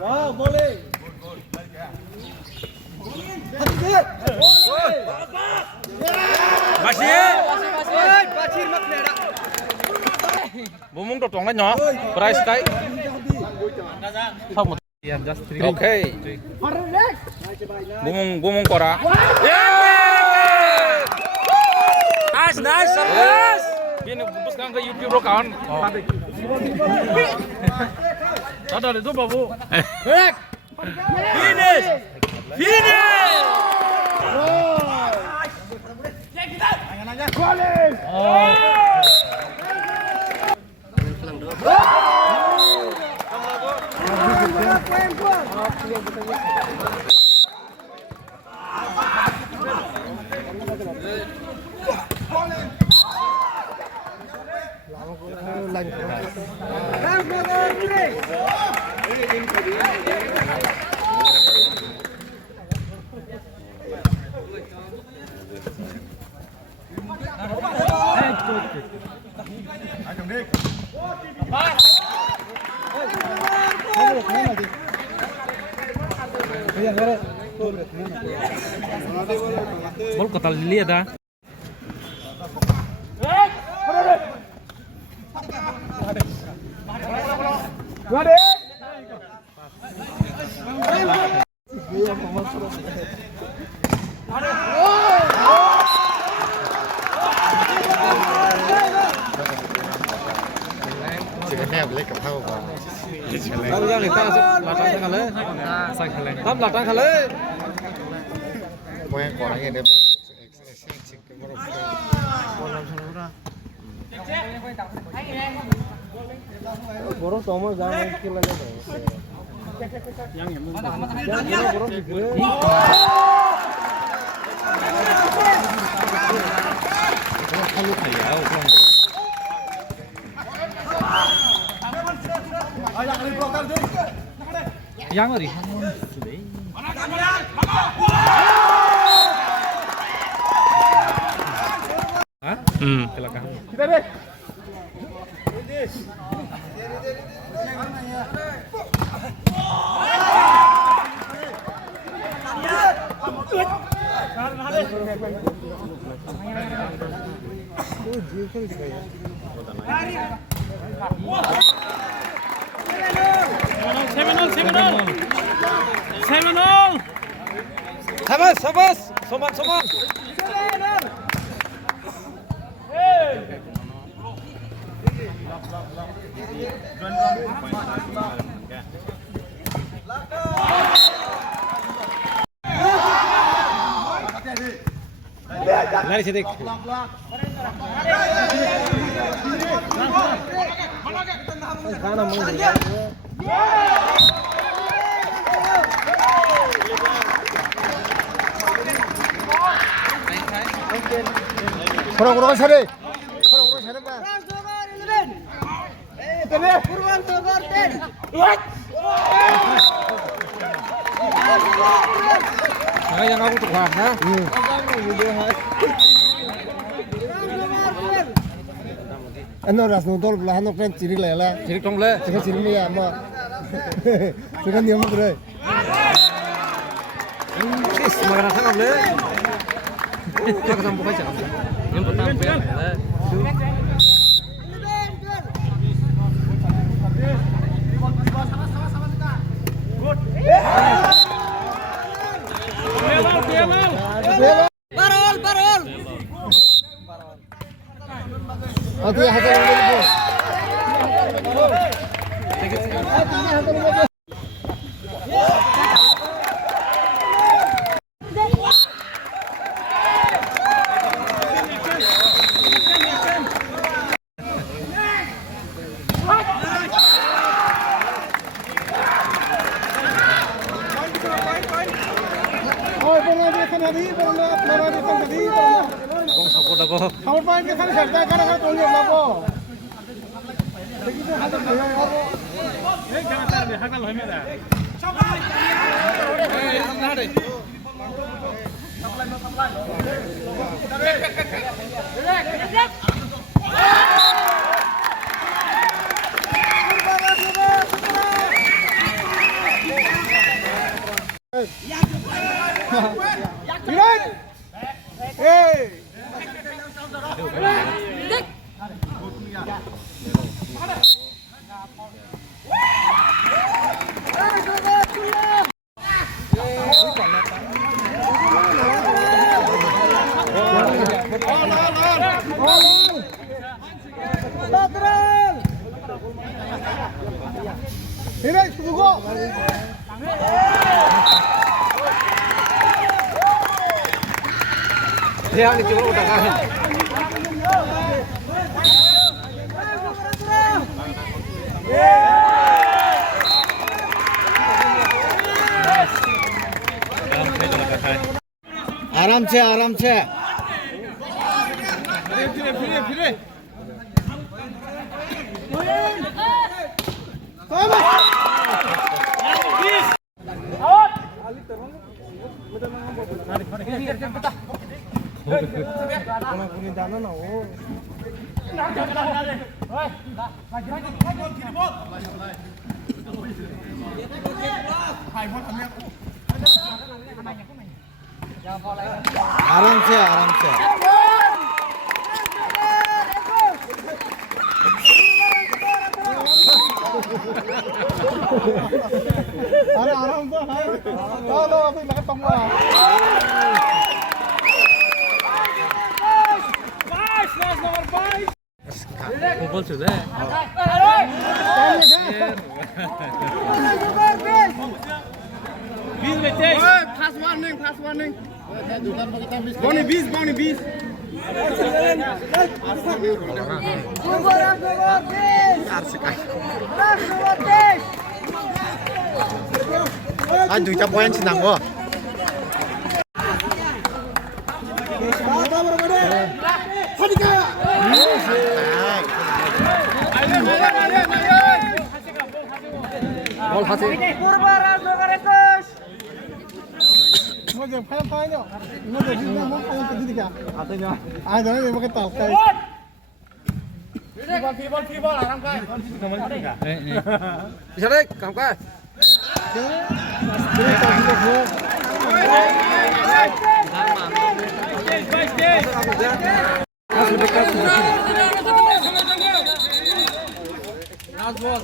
Wow, boleh. Bachir mak nera. Bumung totong na nhỏ. Price kay. Không một. Okay. Bumung kora. Yeah! Nice, service. Ini bungkus kan ke YouTube bro kawan. Ada itu babu. Finish. Bol kota lihat dah. Tao ra người ta là trắng khăn lê, tắm là trắng khăn lê. Quen còn anh em Borong toma jangan kira lagi. Yang borong digre. Kalau kaya, yang lari. Hah? Silakan. Kita deh. Soman. Lari sedikit. kurang sari. Yang aku tuh ha. Ano ras nudol belah ano kan ciri lela. Cirik dong le. Ciri ni ya ma. Ciri ni amuk re. Sis, makan apa le? Kita kesambung aja. Yang pertama le. Parol. Hati hati dulu. Kong support ako. Kamu main ke sana serta karena kau lihat apa? Begitu hati saya apa? Jangan tahu hakal loh ini dah. Hiray, subuko! Yang itu udah kangen. आराम से आराम से आराम से आराम से अरे आराम से चलो अभी लगातांगा Kumpul sudah. Bis betes. pass warning Bonnie bees 한 2점 포인트 난 거. Gol hasil. Mau payo. Mau jadi mau payo pergi dia. Atanya. Ah, jangan dia pakai talkai. Kibol arang kai. Bisa deh, kamkas. Last ball.